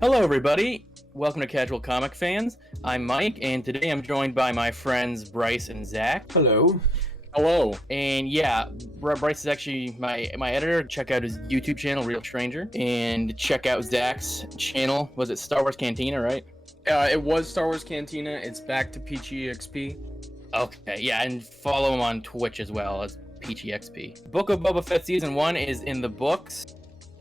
Hello, everybody. Welcome to Casual Comic Fans. I'm Mike, and today I'm joined by my friends Bryce and Zach. Hello. Hello. And yeah, Bryce is actually my editor. Check out his YouTube channel, Real Stranger, and check out Zach's channel. Was it Star Wars Cantina, right? It was Star Wars Cantina. It's back to PGXP. Okay, yeah, and follow him on Twitch as well as PGXP. Book of Boba Fett Season 1 is in the books.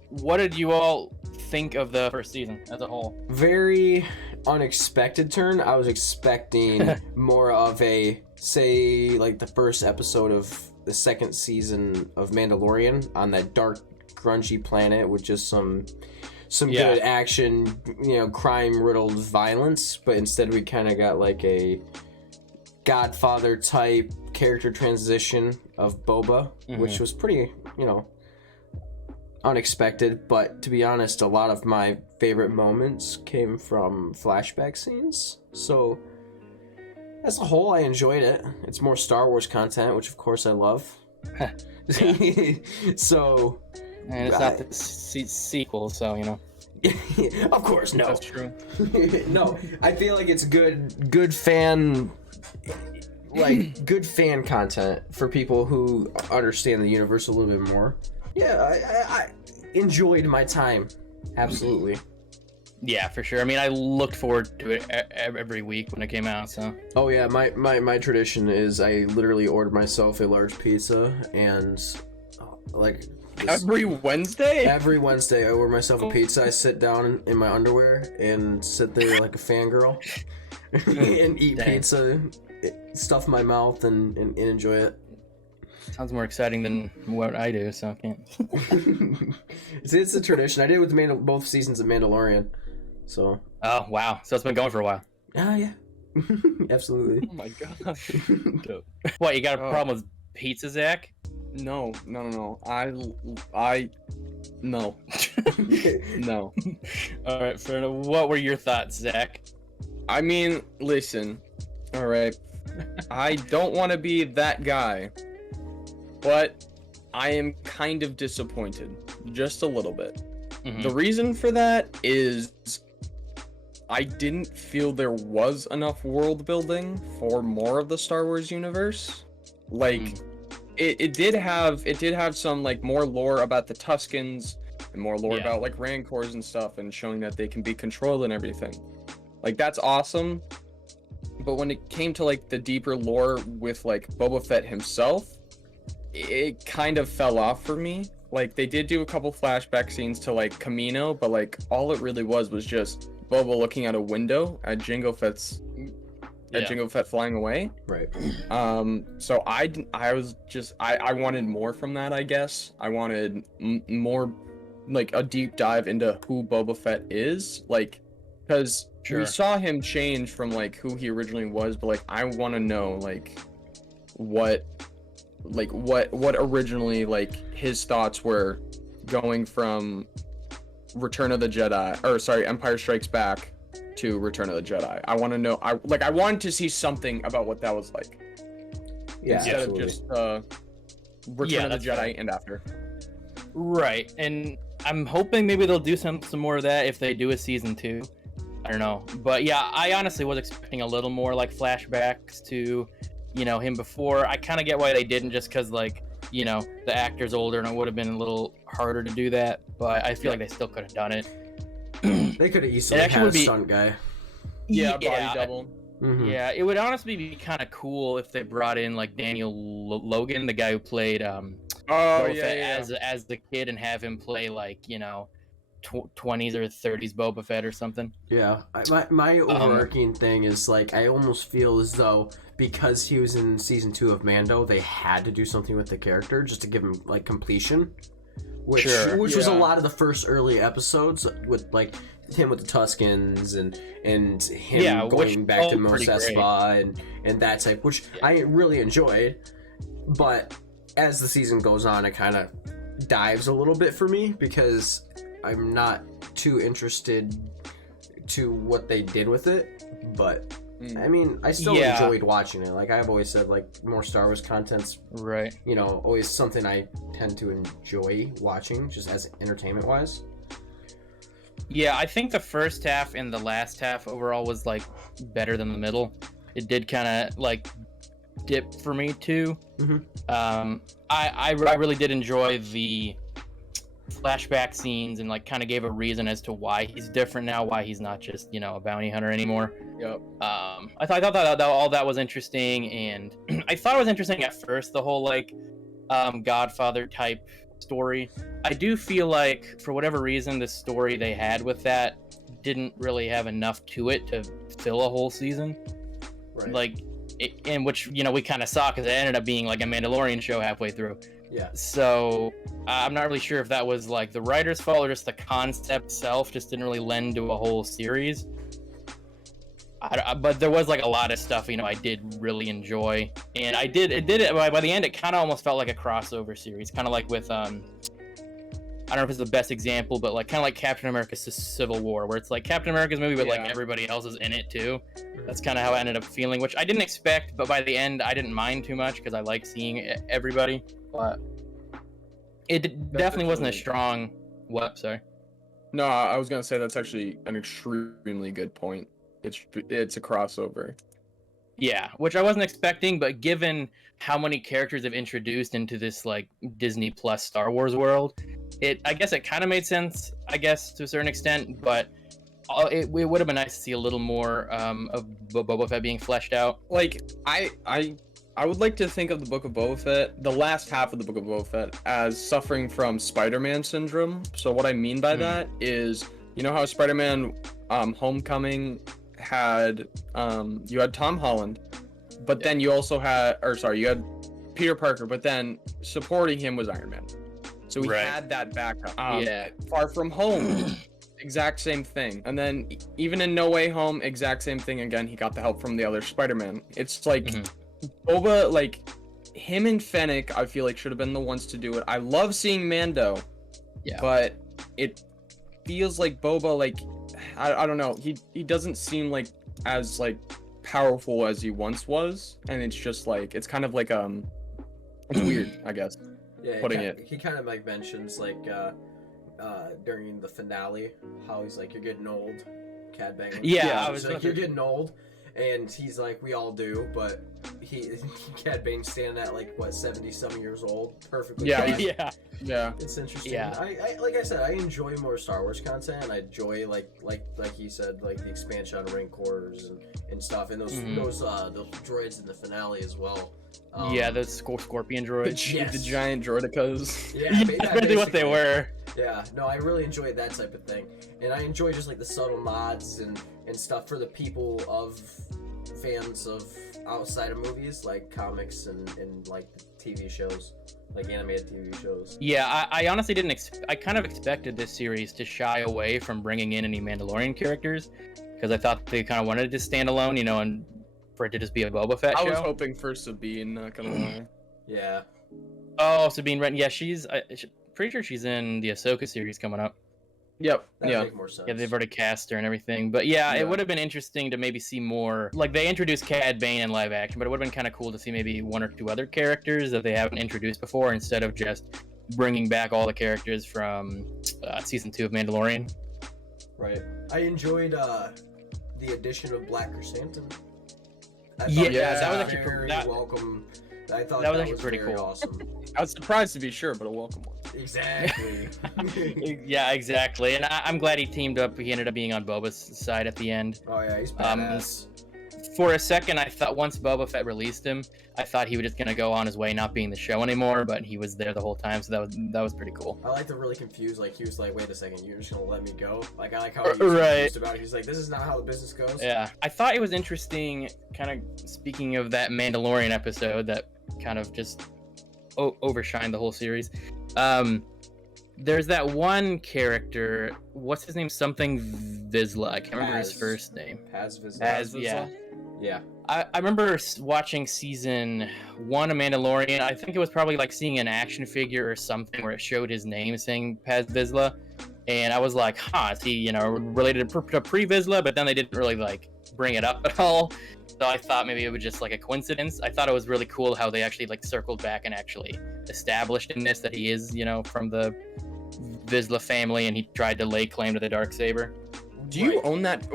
What did you all think of the first season as a whole? Very unexpected turn. I was expecting more of a, say, like the first episode of the second season of Mandalorian on that dark, grungy planet with just some good action, crime-riddled violence. But instead we kind of got like a Godfather-type character transition of Boba, which was pretty, unexpected. But to be honest, a lot of my favorite moments came from flashback scenes. So as a whole, I enjoyed it. It's more Star Wars content, which of course I love. So, and it's not the sequel, so of course, no. That's true. No, I feel like it's good fan content for people who understand the universe a little bit more. Yeah, I enjoyed my time. Absolutely. Yeah, for sure. I mean, I looked forward to it every week when it came out, so. Oh yeah, my tradition is I literally order myself a large pizza and every Wednesday? Every Wednesday I order myself a pizza. I sit down in my underwear and sit there like a fangirl and eat pizza, stuff my mouth and enjoy it. Sounds more exciting than what I do, so I can't. It's a tradition. I did it with both seasons of Mandalorian. So. Oh wow! So it's been going for a while. Yeah. Absolutely. Oh my gosh. What, you got a problem with pizza, Zach? No. No. No. All right, fair enough. What were your thoughts, Zach? I mean, listen. All right. I don't want to be that guy, but I am kind of disappointed, just a little bit. The reason for that is I didn't feel there was enough world building for more of the Star Wars universe. Like, it did have some like more lore about the Tuskens and more lore about like Rancors and stuff, and showing that they can be controlled and everything. Like, that's awesome. But when it came to like the deeper lore with like Boba Fett himself, it kind of fell off for me. Like, they did do a couple flashback scenes to like Camino, but like all it really was just Boba looking out a window at Jango Fett flying away. Right. So I wanted more from that, I guess. I wanted more, like, a deep dive into who Boba Fett is, like, because we saw him change from like who he originally was, but like I want to know like what originally like his thoughts were going from Empire Strikes Back to Return of the Jedi. I want to know. I wanted to see something about what that was like. Yeah, instead absolutely. of just Return of the Jedi and after. Right, and I'm hoping maybe they'll do some more of that if they do a season 2. I don't know, but yeah, I honestly was expecting a little more like flashbacks to, him before. I kind of get why they didn't, just because like, the actor's older and it would have been a little harder to do that. But I feel like they still could have done it. They could have easily had a stunt guy. Yeah, body double. Yeah, it would honestly be kind of cool if they brought in like Daniel Logan, the guy who played Boba Fett as the kid, and have him play like 20s or 30s Boba Fett or something. Yeah, my overarching thing is like I almost feel as though because he was in season 2 of Mando, they had to do something with the character just to give him like completion, which was a lot of the first early episodes with like him with the Tuskens and him going back to Mos Espa and that type, which I really enjoyed. But as the season goes on, it kind of dives a little bit for me because I'm not too interested to what they did with it. But I mean, I still enjoyed watching it. Like I've always said, like more Star Wars content's always something I tend to enjoy watching, just as entertainment wise. Yeah, I think the first half and the last half overall was like better than the middle. It did kind of like dip for me too. I really did enjoy the flashback scenes and like kind of gave a reason as to why he's different now, why he's not just, you know, a bounty hunter anymore. Yep. I thought that all that was interesting, and I thought it was interesting at first, the whole like Godfather type story. I do feel like for whatever reason the story they had with that didn't really have enough to it to fill a whole season. Right. Like in which, you know, we kind of saw because it ended up being like a Mandalorian show halfway through. Yeah. So I'm not really sure if that was like the writer's fault or just the concept itself just didn't really lend to a whole series. But there was like a lot of stuff, you know, I did really enjoy, and by the end it kind of almost felt like a crossover series, kind of like with I don't know if it's the best example, but like kind of like Captain America's Civil War, where it's like Captain America's movie, but like everybody else is in it too. That's kind of how I ended up feeling, which I didn't expect, but by the end I didn't mind too much because I like seeing everybody. But it definitely wasn't a strong. What? Sorry. No, I was gonna say that's actually an extremely good point. It's a crossover. Yeah, which I wasn't expecting, but given how many characters have introduced into this like Disney Plus Star Wars world, I guess it kind of made sense, I guess, to a certain extent, but it would have been nice to see a little more of Boba Fett being fleshed out. Like, I would like to think of the Book of Boba Fett, the last half of the Book of Boba Fett, as suffering from Spider-Man syndrome. So what I mean by that is, you know how Spider-Man Homecoming had you had Tom Holland, but then you also had you had Peter Parker, but then supporting him was Iron Man. So we had that backup. Far From Home, exact same thing. And then even in No Way Home, exact same thing again. He got the help from the other Spider-Man. It's like Boba, like him and Fennec, I feel like should have been the ones to do it. I love seeing Mando, but it feels like Boba, like I don't know, he doesn't seem like as like powerful as he once was, and it's just like it's kind of like it's weird, I guess. Yeah, he kind of like mentions like during the finale how he's like, you're getting old, Cad Bane. I was like, you're getting old. And he's like, we all do, but Cad Bane's standing at like what, 70-some years old, perfectly. Yeah. It's interesting. Yeah. I like I said, I enjoy more Star Wars content, and I enjoy like he said, like the expansion on Rancors and stuff, and those droids in the finale as well. The scorpion droids, the giant droidicas. Yeah, basically what they were. Yeah, no, I really enjoyed that type of thing, and I enjoy just like the subtle nods and stuff for the people of fans of outside of movies, like comics and like TV shows, like animated TV shows. Yeah, I honestly didn't. I kind of expected this series to shy away from bringing in any Mandalorian characters, because I thought they kind of wanted it to stand alone, you know, and for it to just be a Boba Fett show. I was hoping for Sabine, not gonna lie. Yeah. Oh, Sabine Wren. Yeah, she's pretty sure she's in the Ahsoka series coming up. Yep. That'd make more sense. Yeah, they've already cast her and everything. But yeah, it would have been interesting to maybe see more. Like, they introduced Cad Bane in live action, but it would have been kind of cool to see maybe one or two other characters that they haven't introduced before, instead of just bringing back all the characters from season 2 of Mandalorian. Right. I enjoyed the addition of Black Chrysanthemum. That was actually very welcome. I thought that was actually pretty cool. Awesome. I was surprised to be sure, but a welcome one. Exactly. Yeah, exactly. And I'm glad he teamed up. He ended up being on Boba's side at the end. Oh yeah, he's badass. For a second, I thought once Boba Fett released him, I thought he was just gonna go on his way, not being the show anymore. But he was there the whole time, so that was pretty cool. I like the really confused. Like, he was like, "Wait a second, you're just gonna let me go?" Like, I like how he was confused about it. He's like, "This is not how the business goes." Yeah, I thought it was interesting. Kind of speaking of that Mandalorian episode that kind of just overshined the whole series. There's that one character. What's his name? Something Vizsla. I can't remember his first name. Paz Vizsla. Yeah. I remember watching season 1 of Mandalorian. I think it was probably like seeing an action figure or something where it showed his name saying Paz Vizsla, and I was like, is he, you know, related to Pre-Vizsla? But then they didn't really like bring it up at all. So I thought maybe it was just like a coincidence. I thought it was really cool how they actually like circled back and actually established in this that he is, you know, from the Vizsla family, and he tried to lay claim to the Darksaber. Do you own that?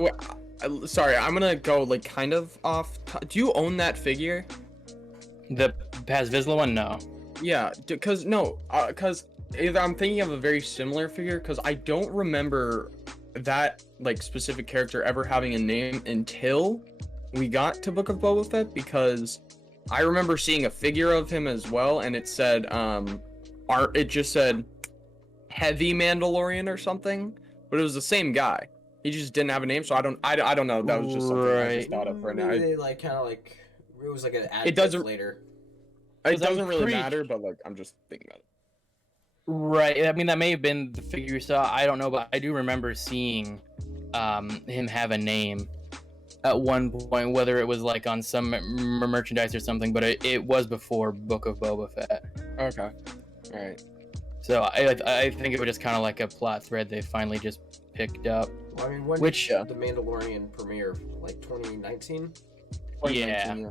Sorry, I'm gonna go like kind of off. Do you own that figure? The Paz Vizsla one, no. Yeah, because either I'm thinking of a very similar figure, because I don't remember that like specific character ever having a name until we got to Book of Boba Fett, because I remember seeing a figure of him as well, and it said it just said Heavy Mandalorian or something, but it was the same guy. He just didn't have a name, so I don't know. That was just something I just thought of right now. Maybe they like kind of like it was like an additive It doesn't later. It doesn't really matter, but like I'm just thinking about it. Right. I mean, that may have been the figure you saw. I don't know, but I do remember seeing him have a name at one point, whether it was like on some merchandise or something, but it was before Book of Boba Fett. Okay. All right. So I think it was just kind of like a plot thread they finally just picked up. Well, I mean, when Which did the Mandalorian premiere? Like 2019? Yeah.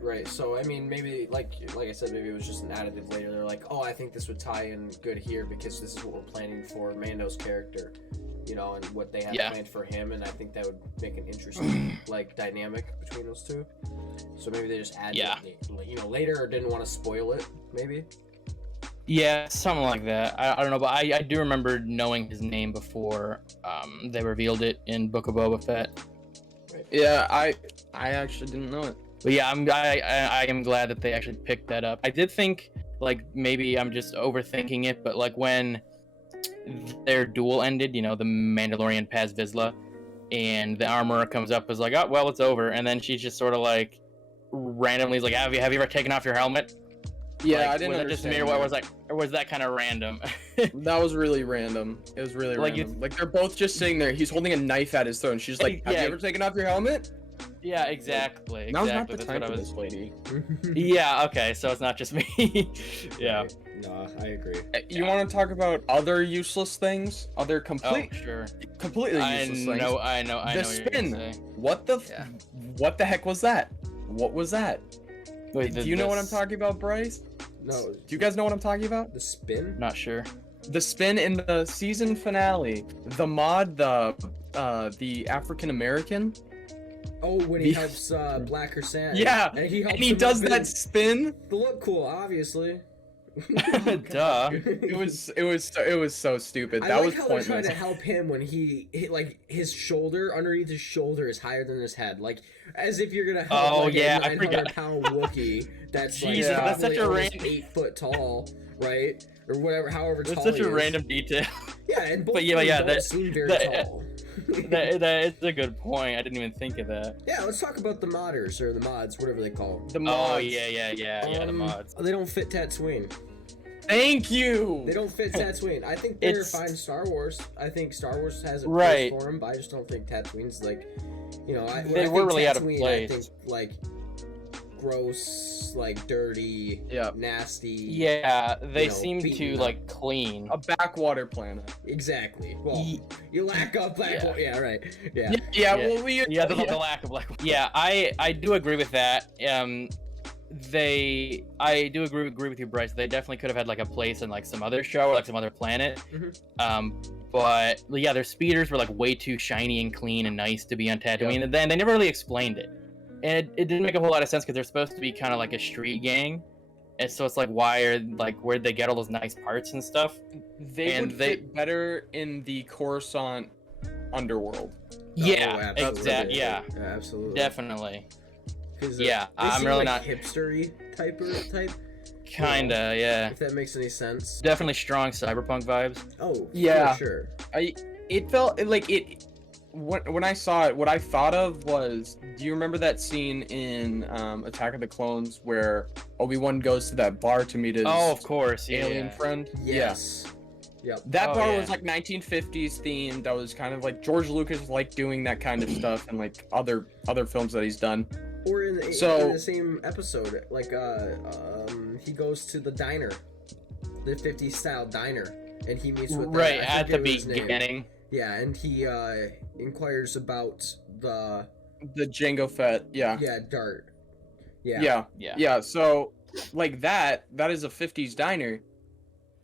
Right. So I mean, maybe like I said, maybe it was just an additive later. They're like, oh, I think this would tie in good here because this is what we're planning for Mando's character, you know, and what they have planned for him, and I think that would make an interesting like dynamic between those two. So maybe they just added it, you know, later, or didn't want to spoil it, maybe. Yeah, something like that. I don't know, but I do remember knowing his name before they revealed it in Book of Boba Fett. Right. Yeah, I actually didn't know it. But yeah, I am glad that they actually picked that up. I did think like maybe I'm just overthinking it, but like when their duel ended, you know, the Mandalorian Paz Vizsla, and the armorer comes up is like, oh well, it's over, and then she's just sort of like randomly is like, have you ever taken off your helmet? Yeah, like, I didn't understand. Or was that kind of random? That was really random. It was really random. Like they're both just sitting there. He's holding a knife at his throat, and she's like, "Have you ever taken off your helmet?" Yeah, exactly. Now's exactly. not the time for this lady. Yeah, okay, so it's not just me. Yeah. Right. No, I agree. You want to talk about other useless things? Other Completely useless things. I know. The spin. What the heck was that? What was that? Wait, do you know what I'm talking about, Bryce? No. Do you guys know what I'm talking about? The spin? Not sure. The spin in the season finale. The mod, the African American. Oh, when he helps Blacker Sand. Yeah, and he does that spin. To look cool, obviously. Duh. It was so stupid. That I like was how pointless. they're trying to help him when he like his shoulder, underneath his shoulder, is higher than his head, like as if you're gonna help a 900-pound Wookiee that's like that's such a 8 foot tall, right, or whatever, however tall. It's such he a is. random detail. Yeah, and both that seem very tall. that is a good point. I didn't even think of that. Yeah, let's talk about the modders or the mods, whatever they call them. The mods. Oh yeah, the mods. They don't fit Tatooine. Thank you. They don't fit Tatooine. I think they're fine Star Wars. I think Star Wars has a place right for them, but I just don't think Tatooine's like, you know, they were really out of place. I think like gross, like dirty, nasty. Yeah, they seem beaten to up. like clean. A backwater planet. Exactly. Well, you lack of backwater. Yeah, right. Yeah. Well, the lack of black. Yeah, I do agree with that. I do agree with you, Bryce. They definitely could have had like a place in like some other show or like some other planet. But yeah, their speeders were like way too shiny and clean and nice to be on Tatooine, and then they never really explained it. And it didn't make a whole lot of sense because they're supposed to be kind of like a street gang, and so it's like, where'd they get all those nice parts and stuff? They would fit better in the Coruscant underworld. Yeah, exactly. Yeah, absolutely, definitely. Yeah, I'm really not hipstery type. Kinda, yeah. If that makes any sense. Definitely strong cyberpunk vibes. Oh, yeah, for sure. It felt like it. When I saw it, what I thought of was, do you remember that scene in Attack of the Clones where Obi-Wan goes to that bar to meet his of course, alien friend? Yes. Yep. That bar was like 1950s themed. That was kind of like George Lucas liked doing that kind of stuff and like other films that he's done. Or in the same episode, like he goes to the diner, the 50s style diner, and he meets with at the beginning. Yeah, and he inquires about the Jango Fett. Yeah, Dart. Yeah. So like that is a 50s diner.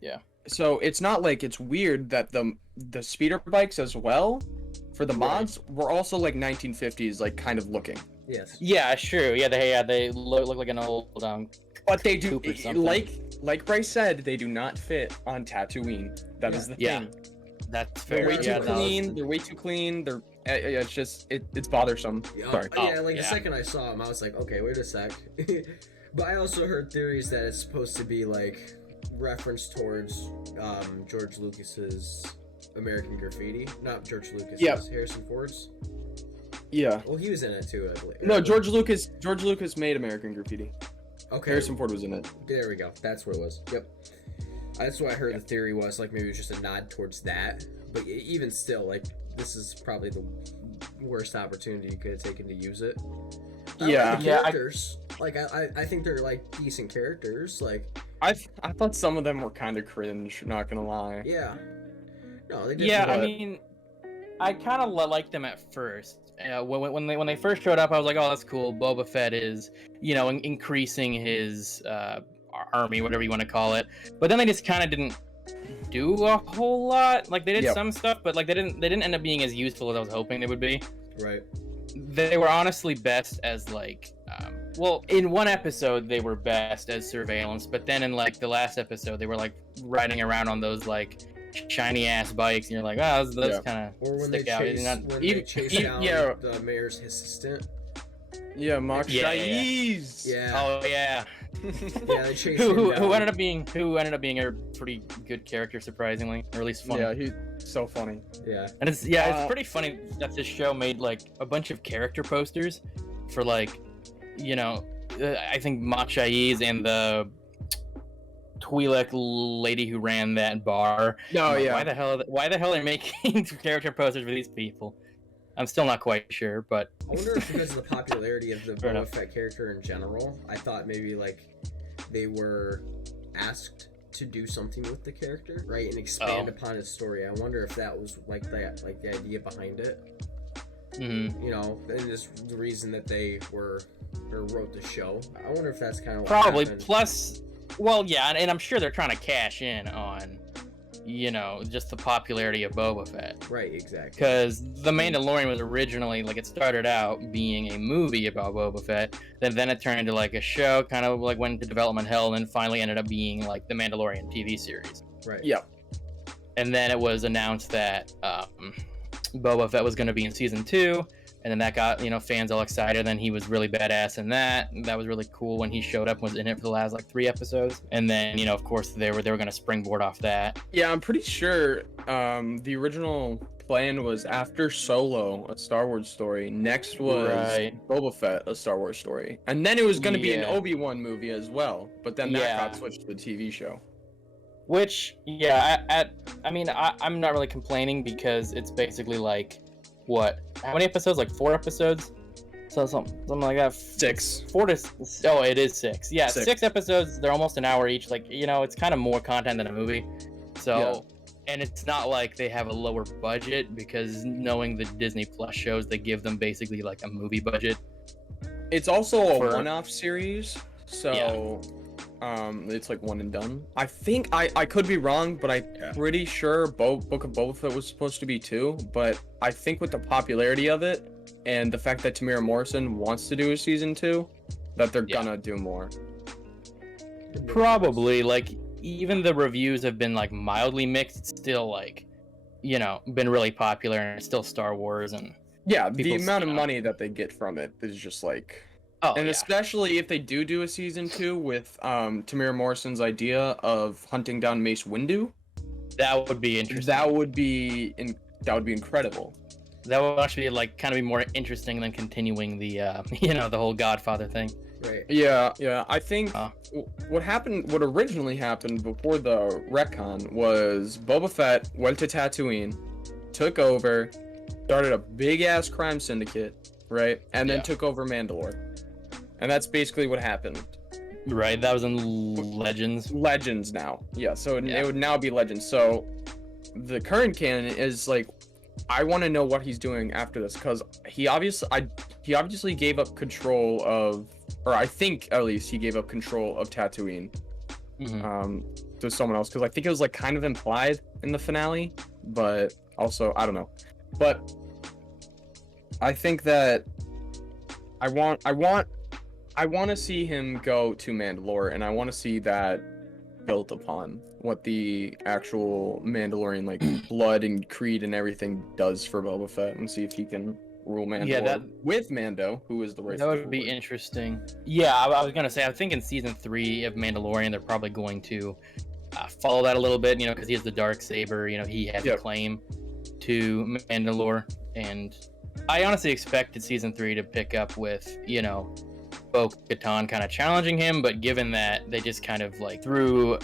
Yeah. So it's not like it's weird that the speeder bikes as well, for the mods, were also like 1950s, like kind of looking. Yes. Yeah, true. Yeah, they look like an old But they do, coupe or something. like Bryce said, they do not fit on Tatooine. That is the thing. That's They're fair. way too Yeah, clean. They're way too clean. They're it's just it's bothersome. Sorry. Yeah, like the second I saw him, I was like, okay, wait a sec. But I also heard theories that it's supposed to be like reference towards George Lucas's American Graffiti, not George Lucas. Yeah. Harrison Ford's. Yeah. Well, he was in it too, I believe. No, George Lucas made American Graffiti. Okay. Harrison Ford was in it. There we go. That's what it was. Yep. That's what I heard. The theory was like maybe it was just a nod towards that. But even still, like this is probably the worst opportunity you could have taken to use it. Yeah. The characters. I think they're like decent characters. Like I thought some of them were kind of cringe. Not gonna lie. yeah. No, they did. Yeah, I mean, I kind of liked them at first. When they first showed up, I was like, oh, that's cool. Boba Fett is, increasing his army, whatever you want to call it. But then they just kind of didn't do a whole lot. Like they did some stuff, but like they didn't end up being as useful as I was hoping they would be. Right. They were honestly best as like, in one episode they were best as surveillance, but then in like the last episode they were like riding around on those like shiny ass bikes, and you're like, oh, those kind of stick out. They chase down the mayor's assistant. Yeah, Mark Shaiz. Yeah. Oh yeah. Yeah, they chased who him down. ended up being a pretty good character, surprisingly, or at least funny. Yeah, he's so funny. Yeah. And it's pretty funny that this show made like a bunch of character posters for like, I think Mach Shaiz and the Twi'lek lady who ran that bar. Oh yeah. Why the hell are they making character posters for these people? I'm still not quite sure, but I wonder if because of the popularity of the Boba Fett character in general, I thought maybe like they were asked to do something with the character, right, and expand upon his story. I wonder if that was like the idea behind it. Mm-hmm. And this the reason that they wrote the show. I wonder if that's kind of probably happened. Plus, and I'm sure they're trying to cash in on, just the popularity of Boba Fett. Right, exactly. Because The Mandalorian was originally, like, it started out being a movie about Boba Fett, then it turned into, like, a show, kind of, like, went into development hell, and then finally ended up being, like, the Mandalorian TV series. Right. Yep. And then it was announced that Boba Fett was going to be in Season 2, and then that got, fans all excited, and he was really badass in that. And that was really cool when he showed up and was in it for the last, like, 3 episodes. And then, of course, they were going to springboard off that. Yeah, I'm pretty sure the original plan was after Solo, a Star Wars story. Next was Boba Fett, a Star Wars story. And then it was going to be an Obi-Wan movie as well. But then that got switched to the TV show. Which, I'm not really complaining because it's basically like, what? How many episodes? Like 4 episodes? So something like that. 6. 4 to... Oh, it is 6. Yeah, 6 episodes. They're almost an hour each. Like, it's kind of more content than a movie. So, and it's not like they have a lower budget because knowing the Disney Plus shows, they give them basically like a movie budget. It's also a one-off series. So... it's like one and done. I think I could be wrong, but I'm pretty sure Book of Boba Fett was supposed to be 2. But I think with the popularity of it and the fact that Tamira Morrison wants to do a season 2, that they're gonna do more. Probably. Like, even the reviews have been like mildly mixed. It's still like, been really popular, and it's still Star Wars, and the amount of money that they get from it is just like. Especially if they do a season 2 with Tamira Morrison's idea of hunting down Mace Windu. That would be interesting. That would be incredible. That would actually like kind of be more interesting than continuing the the whole Godfather thing. Right. Yeah. I think what originally happened before the retcon was Boba Fett went to Tatooine, took over, started a big ass crime syndicate, right, and then took over Mandalore. And that's basically what happened. Right, that was in Legends. Legends now. Yeah, so it would now be Legends. So the current canon is like, I want to know what he's doing after this, because he obviously gave up control of, or I think at least he gave up control of Tatooine. Mm-hmm. to someone else because I think it was like kind of implied in the finale, but also I don't know. But I think that I want to see him go to Mandalore, and I want to see that built upon what the actual Mandalorian like blood and creed and everything does for Boba Fett, and see if he can rule Mandalore with Mando, who is the right. That would be interesting. Yeah, I was gonna say I think in season 3 of Mandalorian they're probably going to follow that a little bit, you know, because he has the dark saber. You know, he has a claim to Mandalore, and I honestly expected season 3 to pick up with, you know, Bo-Katan kind of challenging him, but given that they just kind of like threw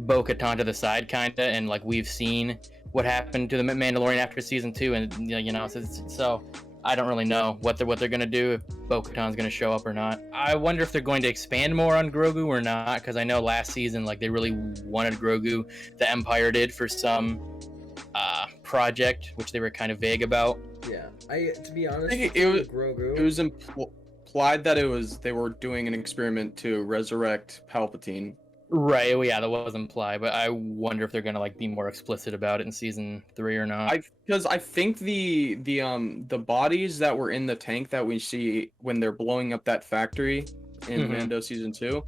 Bo-Katan to the side, kinda, and like we've seen what happened to the Mandalorian after season 2, and you know, so I don't really know what they're gonna do, if Bo-Katan's gonna show up or not. I wonder if they're going to expand more on Grogu or not, because I know last season like they really wanted Grogu. The Empire did for some project, which they were kind of vague about. Yeah, to be honest, I think it was implied that they were doing an experiment to resurrect Palpatine. Right, well, yeah, that was implied, but I wonder if they're gonna like be more explicit about it in season 3 or not. Because I think the bodies that were in the tank that we see when they're blowing up that factory in Mando season 2,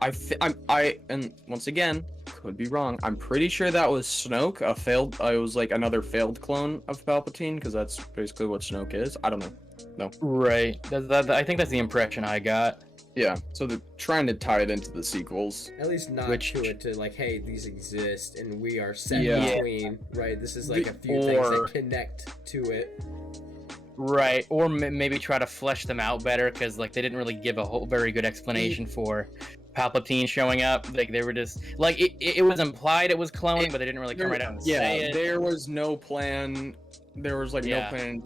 and once again, could be wrong. I'm pretty sure that was Snoke, it was like another failed clone of Palpatine, because that's basically what Snoke is. I don't know. No. Right. I think that's the impression I got. Yeah, so they're trying to tie it into the sequels. At least not to it to like, hey, these exist and we are set between, right? This is like a few things that connect to it. Right, or maybe try to flesh them out better, because like they didn't really give a whole very good explanation for Palpatine showing up. Like they were just like it was implied it was cloning, but they didn't really come right out and say it. There was no plan. There was like no plan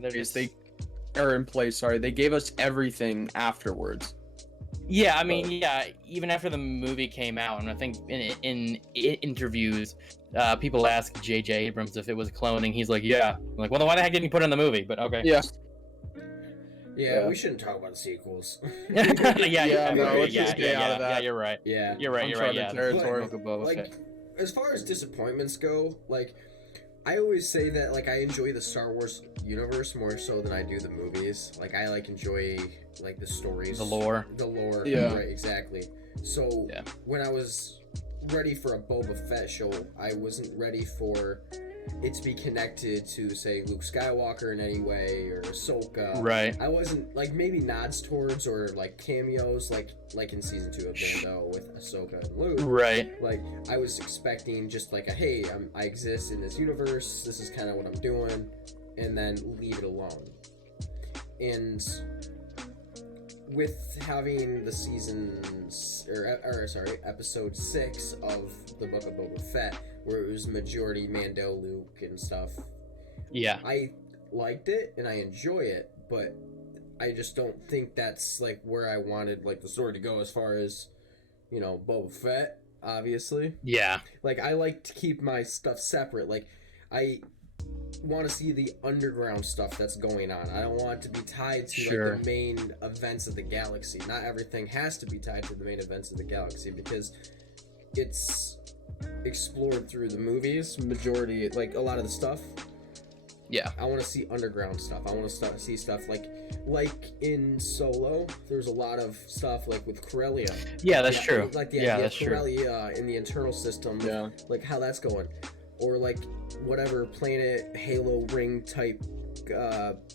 in place. Sorry, they gave us everything afterwards. Yeah, I mean, even after the movie came out, and I think in interviews, people ask J.J. Abrams if it was cloning. He's like, yeah. I'm like, well, then why the heck didn't you put it in the movie? But okay. Yeah, we shouldn't talk about the sequels. Let's just stay out of that. Yeah, you're right. Yeah. You're right. Territory. Like, as far as disappointments go, like, I always say that, like, I enjoy the Star Wars universe more so than I do the movies. Like, I, like, enjoy, like, the stories. The lore. Yeah. Right, exactly. So, when I was ready for a Boba Fett show, I wasn't ready for it to be connected to, say, Luke Skywalker in any way, or Ahsoka. Right. I wasn't, like, maybe nods towards, or, like, cameos, like in season 2 of Mando with Ahsoka and Luke. Right. Like, I was expecting just, like, hey, I exist in this universe, this is kind of what I'm doing, and then leave it alone. And with having the episode 6 of the Book of Boba Fett, where it was majority Mando, Luke, and stuff. Yeah. I liked it, and I enjoy it, but I just don't think that's, like, where I wanted, like, the story to go as far as, you know, Boba Fett, obviously. Yeah. Like, I like to keep my stuff separate. Like, I want to see the underground stuff that's going on. I don't want it to be tied to like the main events of the galaxy. Not everything has to be tied to the main events of the galaxy, because it's explored through the movies, majority, like a lot of the stuff. Yeah. I want to see underground stuff. I want to see stuff like in Solo, there's a lot of stuff like with Corellia. Yeah, that's true. Like the idea of Corellia in the internal system, like how that's going. Or like whatever planet Halo ring type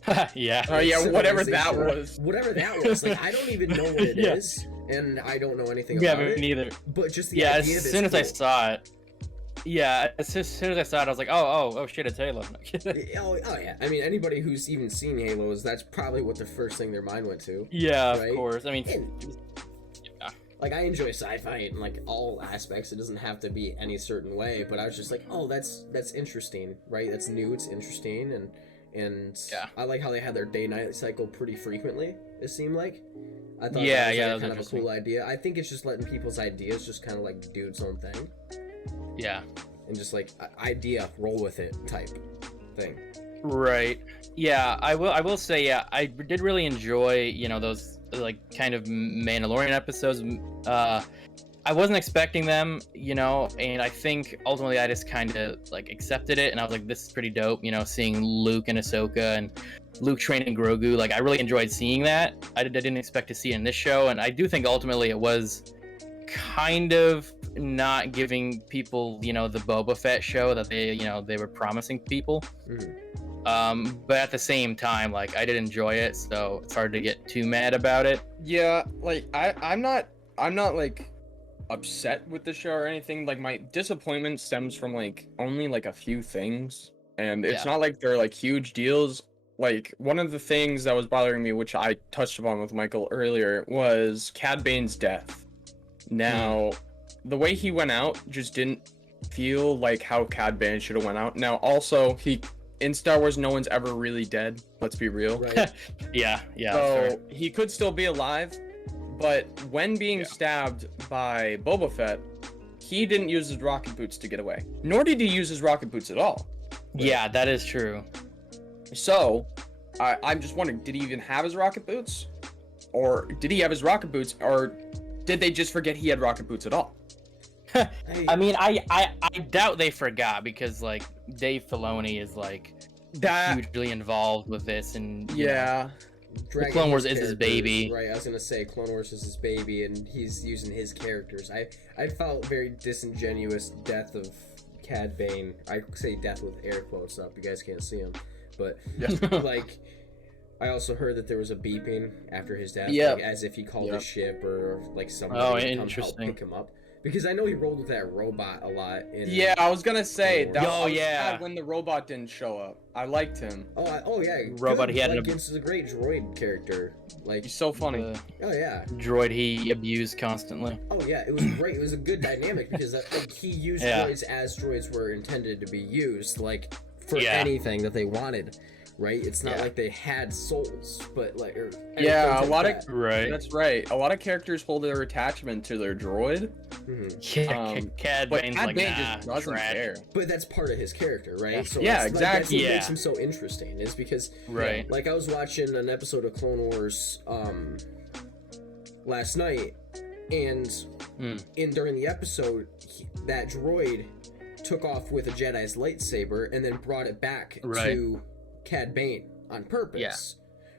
whatever that was. Whatever that was. Like, I don't even know what it is, and I don't know anything about it. Yeah, me neither. But just the idea as soon as I saw it. Yeah, as soon as I saw it, I was like, oh shit, it's Halo. oh yeah. I mean, anybody who's even seen Halos, that's probably what the first thing their mind went to. Yeah, right? Of course. I mean, like, I enjoy sci-fi in, like, all aspects. It doesn't have to be any certain way, but I was just like, oh, that's interesting, right? That's new, it's interesting, and I like how they had their day-night cycle pretty frequently, it seemed like. I thought that was kind of a cool idea. I think it's just letting people's ideas just kind of, like, do its own thing. Yeah. And just, like, idea, roll with it type thing. Right. Yeah, I will say, I did really enjoy, you know, those like kind of Mandalorian episodes. I wasn't expecting them, and I think ultimately I just kind of like accepted it, and I was like, this is pretty dope, seeing Luke and Ahsoka and Luke training Grogu. Like, I really enjoyed seeing that. I didn't expect to see it in this show, and I do think ultimately it was kind of not giving people, the Boba Fett show that they were promising people. But at the same time, like, I did enjoy it, so it's hard to get too mad about it. Yeah, like I'm not like upset with the show or anything. Like, my disappointment stems from like only like a few things, and it's not like they're like huge deals. Like, one of the things that was bothering me, which I touched upon with Michael earlier, was Cad Bane's death. Now, the way he went out just didn't feel like how Cad Bane should have went out. Now, also, in Star Wars, no one's ever really dead. Let's be real. Right. Yeah. So he could still be alive, but when being stabbed by Boba Fett, he didn't use his rocket boots to get away. Nor did he use his rocket boots at all. Yeah, that is true. So, I'm just wondering, did he even have his rocket boots? Or did he have his rocket boots? Or did they just forget he had rocket boots at all? I mean, I doubt they forgot, because like Dave Filoni is like hugely involved with this, and Clone Wars is his baby. Right, I was gonna say Clone Wars is his baby, and he's using his characters. I felt very disingenuous death of Cad Bane. I say death with air quotes up. You guys can't see him, but like. I also heard that there was a beeping after his death, like, as if he called a ship or like somebody would come help pick him up. Because I know he rolled with that robot a lot. I was gonna say that. When the robot didn't show up, I liked him. Oh yeah, robot. Good. He had is a great droid character. Like, he's so funny. Oh yeah, droid he abused constantly. Oh yeah, it was great. It was a good dynamic because like, he used droids as droids were intended to be used, like for anything that they wanted. Right, it's not like they had souls, but like a lot of That's right. A lot of characters hold their attachment to their droid. Cad Bane's like, just doesn't care. But that's part of his character, right? Yeah, so exactly. Like, that's what makes him so interesting, is because like I was watching an episode of Clone Wars last night, and during the episode, that droid took off with a Jedi's lightsaber and then brought it back to Cad Bane on purpose,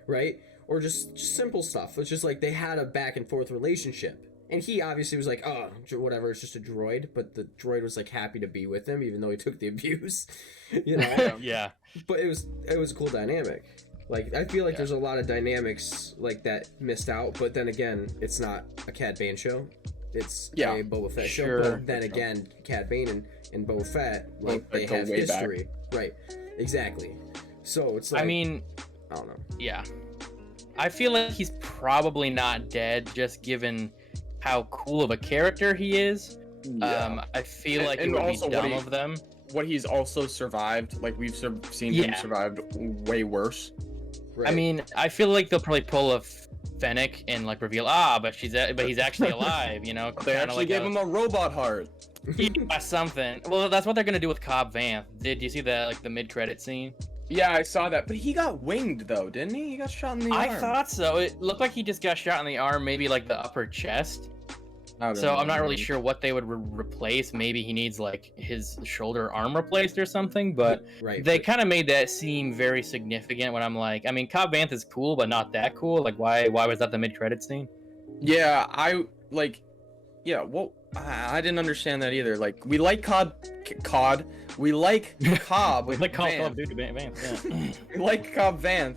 right? Or just simple stuff. It's just like they had a back and forth relationship, and he obviously was like, oh, whatever, it's just a droid, but the droid was like happy to be with him even though he took the abuse, Yeah, but it was a cool dynamic. Like, I feel like there's a lot of dynamics like that missed out, but then again, it's not a Cad Bane show, it's a Boba Fett show. But then again, Cad Bane and Boba Fett, like, they have history, right? Exactly. So it's like, I mean, I don't know. Yeah, I feel like he's probably not dead, just given how cool of a character he is. I feel like it would be dumb of them. What he's also survived, like we've seen him survived way worse. Right. I mean, I feel like they'll probably pull a Fennec and like reveal, but he's actually alive. They actually gave him a robot heart. Something. Well, that's what they're gonna do with Cobb Vanth. Did you see the mid-credit scene? Yeah, I saw that, but he got winged though, didn't he? He got shot in the arm. I thought so. It looked like he just got shot in the arm, maybe like the upper chest. So I'm not really sure what they would replace. Maybe he needs like his shoulder arm replaced or something. But they kind of made that seem very significant. When I'm like, I mean, Cobb Vanth is cool, but not that cool. Like, why was that the mid-credit scene? Yeah, I didn't understand that either. Like, we like Cobb. We like Cobb. We like Cobb Vanth. Yeah. We like Cobb Vanth,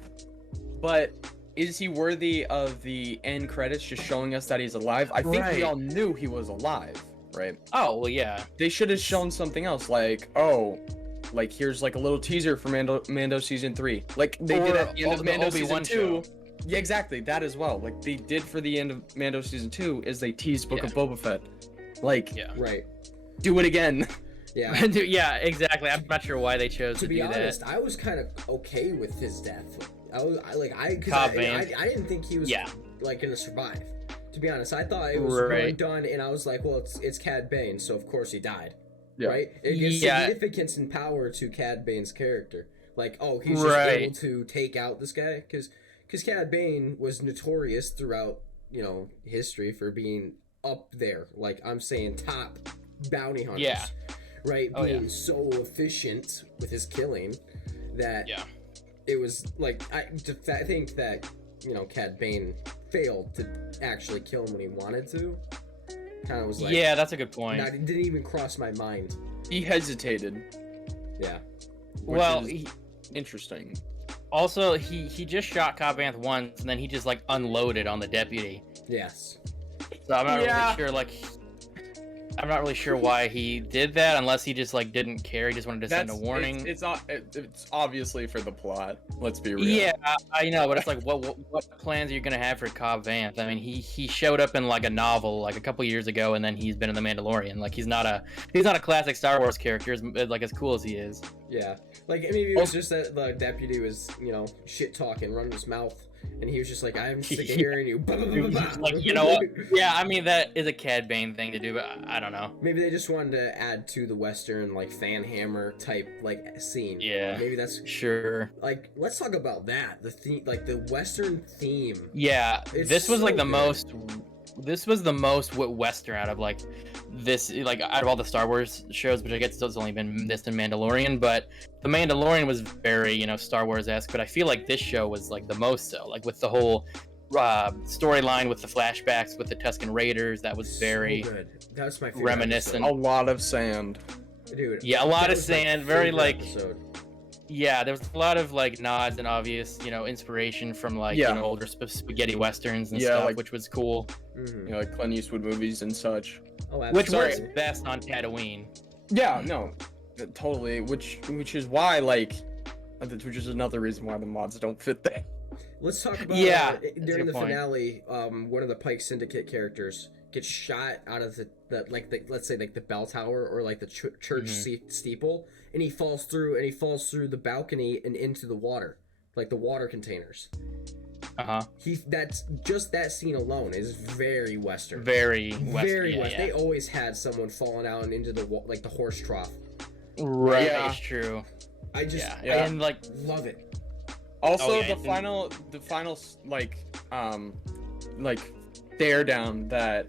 but is he worthy of the end credits just showing us that he's alive? I think we all knew he was alive, right? Oh, well, yeah. They should have shown something else, like, here's like a little teaser for Mando season 3, like they did at the end of Mando season 2. Yeah, exactly, that as well. Like they did for the end of Mando season 2, is they teased Book of Boba Fett. Like, do it again. Yeah. Yeah, exactly. I'm not sure why they chose to do that. To be honest, I was kind of okay with his death. I didn't think he was like gonna survive. To be honest, I thought it was going done, and I was like, well, it's Cad Bane, so of course he died. Yeah. Right? It gives significance and power to Cad Bane's character. Like, oh, he's just able to take out this guy, because Cad Bane was notorious throughout history for being up there. Like, I'm saying top bounty hunters. Yeah. Right? Oh, Being so efficient with his killing that it was like, I think that, you know, Cad Bane failed to actually kill him when he wanted to. Kind of was like, yeah, that's a good point. it didn't even cross my mind. He hesitated. Yeah. Well, Interesting. also he just shot Cad Bane once, and then he just like unloaded on the deputy. Yes. So I'm not really sure. Like, I'm not really sure why he did that, unless he just like didn't care. He just wanted to send a warning. It's obviously for the plot. Let's be real. Yeah, I know, but it's like, what plans are you gonna have for Cobb Vanth? I mean, he showed up in like a novel like a couple years ago, and then he's been in the Mandalorian. Like, he's not a classic Star Wars character, as cool as he is. Yeah, like maybe it was just that the deputy was, you know, shit talking, running his mouth, and he was just like, I'm sick of hearing you. Like, you know what? Yeah, I mean, that is a Cad Bane thing to do, but I don't know. Maybe they just wanted to add to the Western, like, fan hammer type, like, scene. Yeah. Maybe that's... Sure. Like, let's talk about that. The theme, like, the Western theme. Yeah, this was so like the good. most... This was the most Western out of, like, this, like, out of all the Star Wars shows, which I guess it's only been this and Mandalorian, but the Mandalorian was very, you know, Star Wars-esque, but I feel like this show was, like, the most so, like, with the whole storyline with the flashbacks with the Tusken Raiders, that was very so good. That was my favorite reminiscent. A lot of sand. Dude. Yeah, a lot that of was my sand, very, favorite like... episode. Yeah, there was a lot of like nods and obvious, you know, inspiration from like you know, older spaghetti westerns and stuff, like, which was cool. Mm-hmm. You know, like Clint Eastwood movies and such. Oh, Which absolutely. works best on Tatooine. Yeah, no, totally. Which is why, like, which is another reason why the mods don't fit there. Let's talk about during the finale. One of the Pike Syndicate characters gets shot out of the let's say like the bell tower or like the church steeple, and he falls through the balcony and into the water, like the water containers. That's just that scene alone is very Western. Very Western. Yeah. They always had someone falling out and into the like the horse trough. Right, yeah. It's true. I just and like love it. Also, the final like stare down that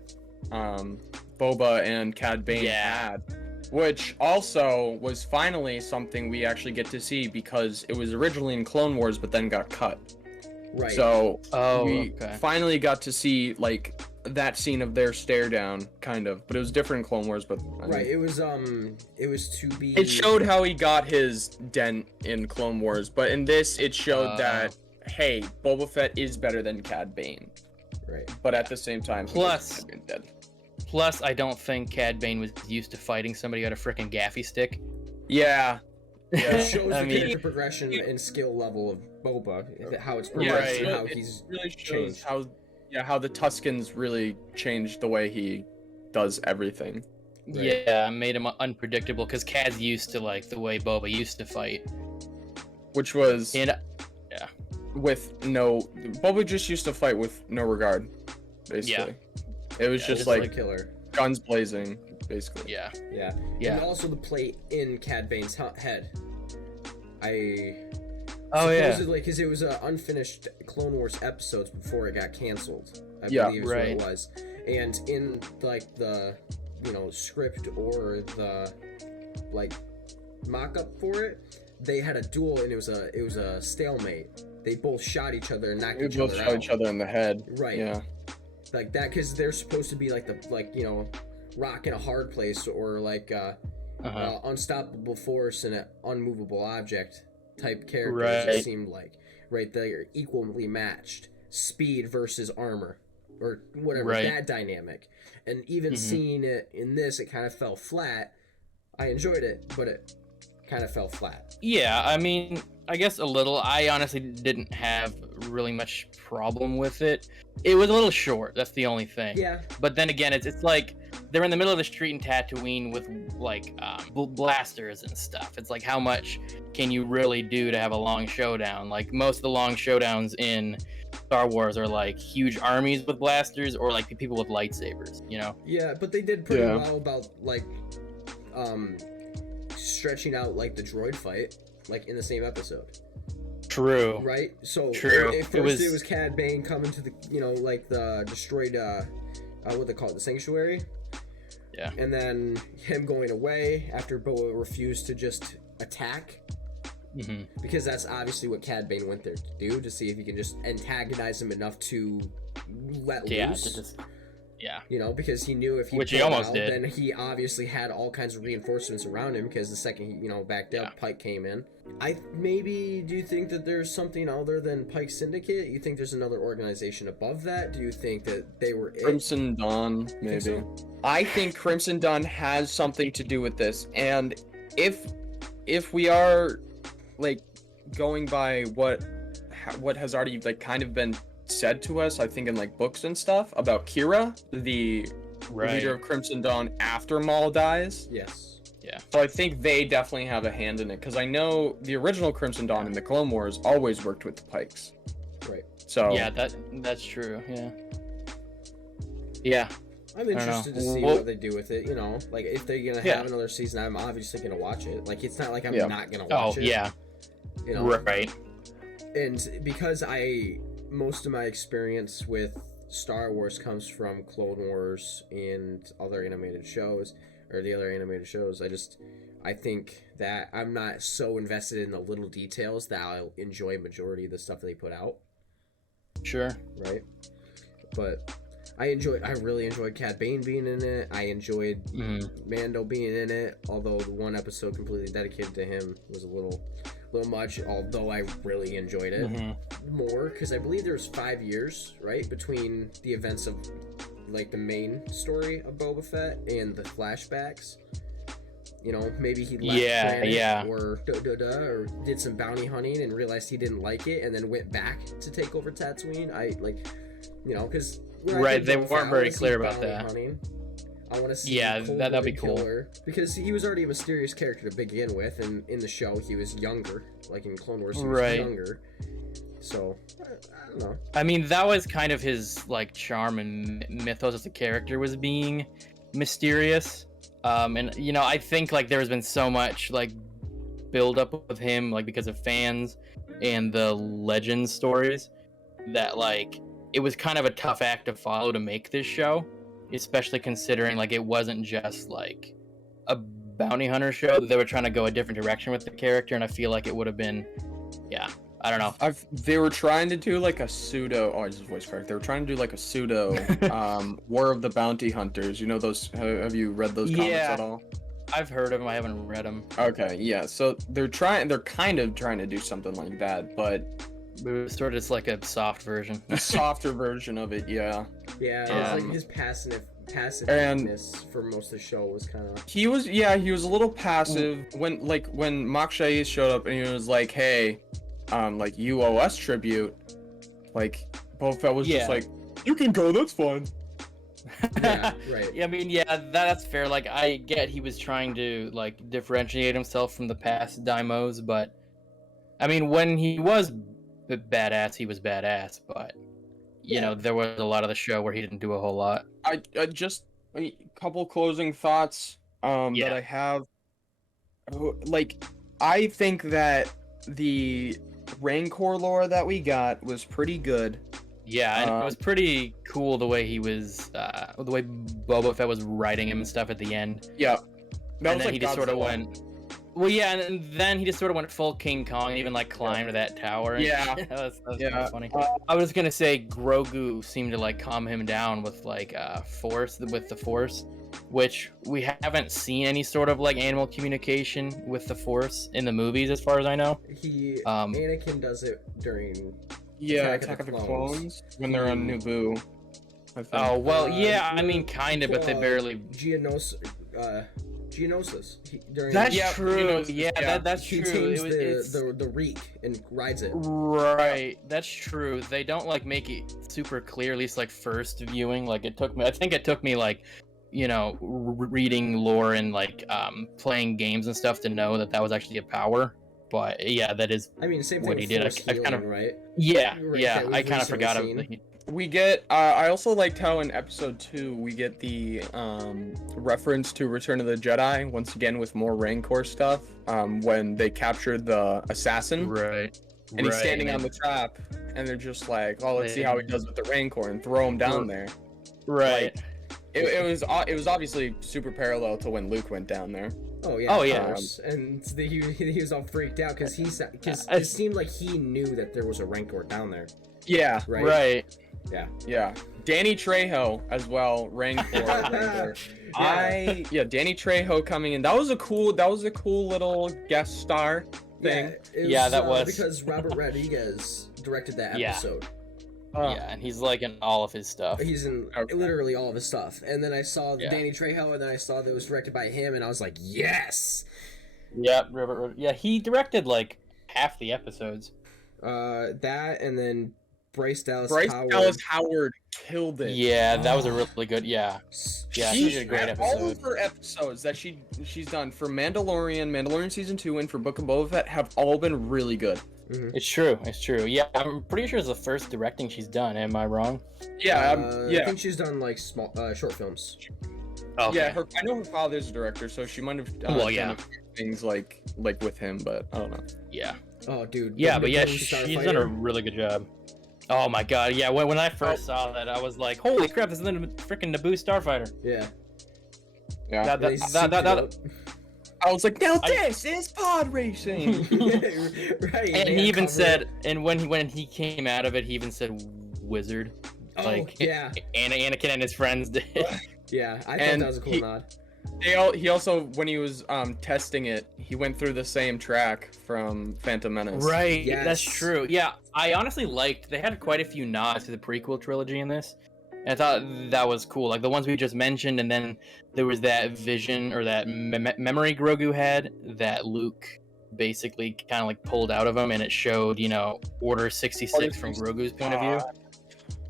Boba and Cad Bane had, which also was finally something we actually get to see because it was originally in Clone Wars but then got cut. Right. So we finally got to see like that scene of their stare down, kind of, but it was different in Clone Wars. But I mean, it was to be. It showed how he got his dent in Clone Wars, but in this, it showed that hey, Boba Fett is better than Cad Bane. Right. But at the same time, plus, I don't think Cad Bane was used to fighting somebody who had a freaking gaffy stick. Yeah. It shows the character progression and skill level of Boba, how it's progressed and how he's really shows changed. how the Tuskens really changed the way he does everything. Right. Yeah, made him unpredictable because Cad's used to like the way Boba used to fight, which was Boba just used to fight with no regard, basically. It was just like killer, guns blazing, basically. Yeah. And also the plate in Cad Bane's head. Supposedly, because it was unfinished Clone Wars episodes before it got canceled. I believe is what it was. And in like the script or the like mock-up for it, they had a duel and it was a stalemate. They both shot each other and knocked each other out. They both shot each other in the head. Right. Yeah. Like that, because they're supposed to be like rock in a hard place or like unstoppable force and an unmovable object type characters. It seemed like they're equally matched, speed versus armor or whatever, that dynamic. And even seeing it in this, it kind of fell flat. I enjoyed it, but it kind of fell flat. Yeah, I mean, I guess a little. I honestly didn't have really much problem with it. It was a little short, that's the only thing. Yeah. But then again, it's like they're in the middle of the street in Tatooine with like blasters and stuff. It's like, how much can you really do to have a long showdown? Like most of the long showdowns in Star Wars are like huge armies with blasters or like people with lightsabers, you know? Yeah, but they did pretty well about like stretching out like the droid fight like in the same episode. True. Right? So True. At first it was Cad Bane coming to the like the destroyed what they call it, the sanctuary. Yeah. And then him going away after Boba refused to just attack. Because that's obviously what Cad Bane went there to do, to see if he can just antagonize him enough to let loose. You know, because he knew if he then he obviously had all kinds of reinforcements around him, because the second he, backed up, Pike came in. Do you think that there's something other than Pike Syndicate? You think there's another organization above that? Do you think that they were Crimson Dawn, maybe? I think Crimson Dawn has something to do with this, and if we are like going by what has already like kind of been said to us, I think in like books and stuff about Kira, the leader of Crimson Dawn after Maul dies. Yes. Yeah. So I think they definitely have a hand in it, because I know the original Crimson Dawn in the Clone Wars always worked with the Pikes. Right. So yeah, that's true. Yeah. I'm interested to see what they do with it. Like if they're gonna have another season, I'm obviously gonna watch it. Like it's not like I'm not gonna watch it. Yeah. Right. And because most of my experience with Star Wars comes from Clone Wars and other animated shows, I think that I'm not so invested in the little details that I'll enjoy majority of the stuff that they put out. Sure. Right. But I really enjoyed Cad Bane being in it. I enjoyed Mando being in it, although the one episode completely dedicated to him was a little much, although I really enjoyed it more, because I believe there's 5 years, right, between the events of like the main story of Boba Fett and the flashbacks. Maybe he left planet or did some bounty hunting and realized he didn't like it and then went back to take over Tatooine. Because they weren't very clear about that. Hunting, I want to see that'd be cool, because he was already a mysterious character to begin with, and in the show he was younger, like in Clone Wars he was younger. So I don't know. I mean, that was kind of his like charm and mythos as a character, was being mysterious. And I think like there has been so much like build up with him, like because of fans and the legend stories, that like it was kind of a tough act to follow to make this show, especially considering like it wasn't just like a bounty hunter show. They were trying to go a different direction with the character, and I feel like it would have been, I don't know. They were trying to do like a pseudo. Oh, I just voice correct. They were trying to do like a pseudo War of the Bounty Hunters. You know those? Have you read those comics at all? I've heard of them. I haven't read them. Okay, yeah. So they're kind of trying to do something like that, but it was sort of just like a soft version. A softer version of it, yeah. Yeah, it was like his passiveness for most of the show was kind of. He was a little passive when Mok Shaiz showed up and he was like, "Hey, like you owe us tribute." Like Boba Fett was just like, "You can go, that's fine." Yeah, right. I mean, that's fair. Like, I get he was trying to like differentiate himself from the past Daimos, but I mean, when he was badass, he was badass. But there was a lot of the show where he didn't do a whole lot. I just a couple closing thoughts that I have. Like, I think that the Rancor lore that we got was pretty good. Yeah, and it was pretty cool the way he was, the way Boba Fett was writing him and stuff at the end. Yeah, and then he just sort of went. Well, yeah, and then he just sort of went full King Kong, and even like climbed that tower. And that was kind of funny. I was gonna say Grogu seemed to like calm him down with like the Force, which we haven't seen any sort of like animal communication with the Force in the movies, as far as I know. Anakin does it during Attack of the Clones when they're on Naboo. Oh well, I mean kind of, but they barely. Geonosis. That's true. That's true. He tames the reek and rides it. Right. That's true. They don't like make it super clear, at least like first viewing. Like it took me. I think it took me like, reading lore and like playing games and stuff to know that was actually a power. But that is. I mean, same thing what with he did. Force healing, kind of right. I kind of forgot of. We get. I also liked how in episode 2 we get the reference to Return of the Jedi once again with more Rancor stuff. When they captured the assassin, right, and he's standing on the trap, and they're just like, "Oh, let's see how he does with the Rancor," and throw him down there. Right. it was obviously super parallel to when Luke went down there. Oh yeah. Oh, yeah. Of course. And he was all freaked out because it seemed like he knew that there was a Rancor down there. Yeah. Right. Right. Yeah. Danny Trejo as well, Rancor. Danny Trejo coming in. That was a cool little guest star thing. Yeah, that was because Robert Rodriguez directed that episode. Yeah, and he's like in all of his stuff. He's in literally all of his stuff. And then I saw Danny Trejo, and then I saw that it was directed by him, and I was like, yes! Yeah, he directed like half the episodes. That, and then Bryce Dallas Howard killed it. Yeah, that was a really good, Yeah, she did a great episode. All of her episodes that she's done for Mandalorian Season 2 and for Book of Boba Fett have all been really good. Mm-hmm. It's true. Yeah, I'm pretty sure it's the first directing she's done. Am I wrong? Yeah, I think she's done like small short films. Okay. Yeah, I know her father's a director, so she might have done a few things like with him, but I don't know. Yeah. Oh, dude. Yeah, but yeah, she's done a really good job. Oh my god, yeah. When I first saw that, I was like, "Holy crap! This is the freaking Naboo starfighter." Yeah. Yeah. That I was like, now this is pod racing. Right. And he even said, and when he came out of it, he even said wizard. Oh, like, yeah. Anakin and his friends did. Yeah, I thought that was a cool nod. He also, when he was testing it, he went through the same track from Phantom Menace. Right, Yes. that's true. Yeah, I honestly liked, they had quite a few nods to the prequel trilogy in this. And I thought that was cool. Like the ones we just mentioned, and then there was that vision or that memory Grogu had that Luke basically kind of like pulled out of him, and it showed, Order 66 from Grogu's point of view.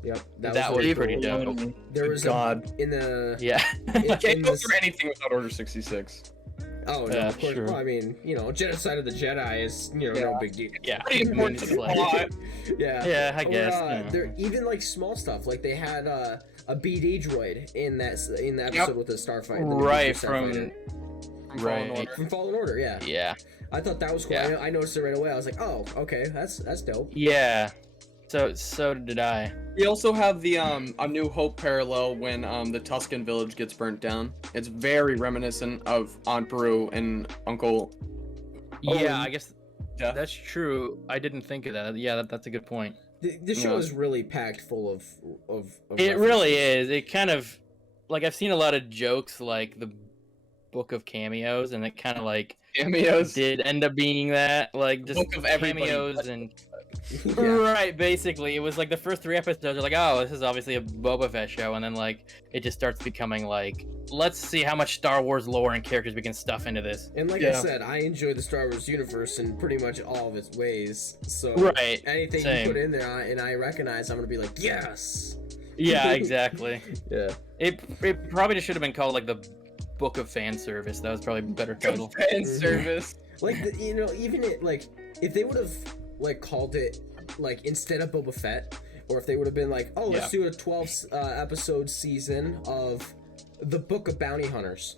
Yep, that was pretty dope. There was in the You can't go through anything without Order 66. Oh no, of course. Sure. Well, I mean, genocide of the Jedi is no big deal. Yeah, pretty important to the plot. Yeah, I guess. There even like small stuff, like they had a BD droid in that episode with the starfighter. Right from Fallen Order. Yeah. Yeah. I thought that was cool. Yeah. I noticed it right away. I was like, oh, okay, that's dope. Yeah. So did I. We also have the A New Hope parallel when the Tusken village gets burnt down. It's very reminiscent of Aunt Beru and Uncle. Yeah, I guess that's true. I didn't think of that. Yeah, that's a good point. The show is really packed full of It really is. It kind of like I've seen a lot of jokes like the book of cameos, and it kind of like cameos did end up being that, like just book of everybody. Cameos and right, basically it was like the first 3 episodes are like, oh, this is obviously a Boba Fett show, and then like it just starts becoming like, let's see how much Star Wars lore and characters we can stuff into this. And like I said, I enjoy the Star Wars universe in pretty much all of its ways, so anything you put in there and I recognize, I'm gonna be like, yes. Yeah, exactly. Yeah, it probably just should have been called like the Book of Fan Service. That was probably a better title. Fan service. Like even it, like if they would have like called it like instead of Boba Fett, or if they would have been like, oh, let's do a 12 episode season of the Book of Bounty Hunters.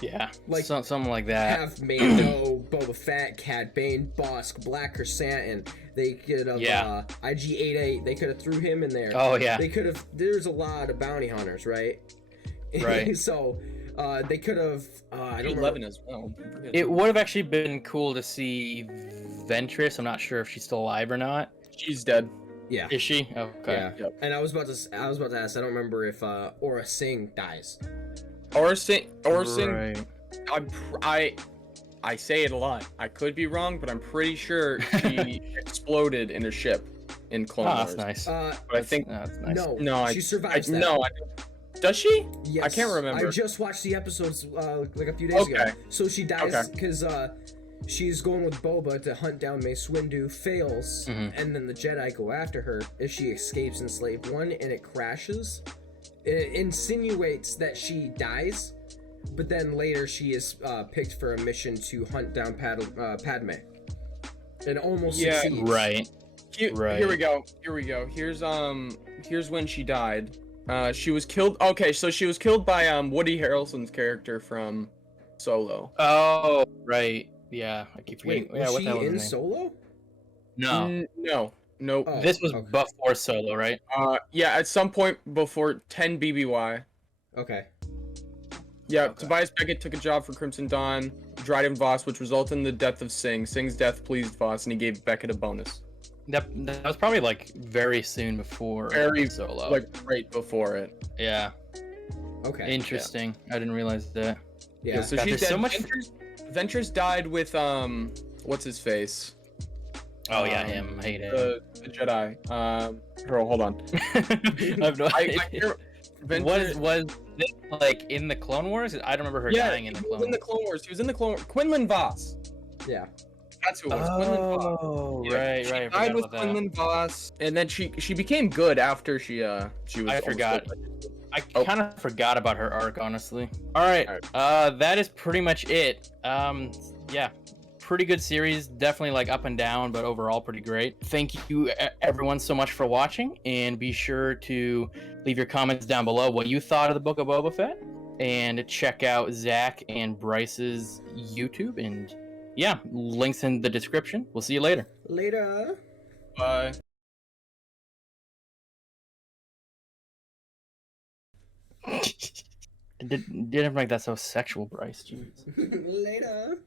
Yeah, like something like that. Have Mando, Boba Fett, Cad Bane, Bosk, Black Krrsantan, and they could have IG-88. They could have threw him in there. Oh yeah. They could have. There's a lot of bounty hunters, right? Right. So they could have. I don't 11 know. as well. It would have actually been cool to see Ventress. I'm not sure if she's still alive or not. She's dead. Yeah. Is she? Okay. Yeah. Yep. And I was about to ask. I don't remember if Aura Singh dies. Aura Singh. Right. I say it a lot. I could be wrong, but I'm pretty sure she exploded in a ship in Clone Wars. That's nice. But I think that's nice. No, she survives that. No, does she? Yes. I can't remember. I just watched the episodes like a few days ago. So she dies because she's going with Boba to hunt down Mace Windu, fails, and then the Jedi go after her as she escapes in Slave One, and it crashes. It insinuates that she dies, but then later she is picked for a mission to hunt down Padme, and almost succeeds. Right. Here we go. Here's when she died. She was killed. Okay, so she was killed by Woody Harrelson's character from Solo. Oh, right. Yeah, I keep forgetting. Wait, was she in Solo? No. No. This was before Solo, right? Yeah, at some point before 10 BBY. Okay. Yeah, Okay. Tobias Beckett took a job for Crimson Dawn, Dryden Voss, which resulted in the death of Singh. Singh's death pleased Voss, and he gave Beckett a bonus. That was probably like very soon before Very Solo. like right before it. Yeah. Okay. Interesting. I didn't realize that. Yeah. So God, she's there's dead. so much- Ventures died with what's his face? Oh yeah, him. I hate him. The Jedi. Girl, hold on. I have no I idea. can't. Ventures. Was this like in the Clone Wars? I don't remember her Yeah, dying in the he Clone was in the Clone Wars. He was in the Clone. Quinlan Voss. Yeah. That's who it was. Quinlan Voss. Oh, Yeah, right, she right. I died forgot with about that. Quinlan Voss, and then she became good after she was. I almost forgot. killed. I Oh. kind of forgot about her arc, honestly. All right, that is pretty much it. Yeah, pretty good series. Definitely like up and down, but overall pretty great. Thank you everyone so much for watching, and be sure to leave your comments down below what you thought of the Book of Boba Fett, and check out Zach and Bryce's YouTube, and yeah, links in the description. We'll see you later. Later. Bye. Didn't make that so sexual, Bryce. Jeez. Later.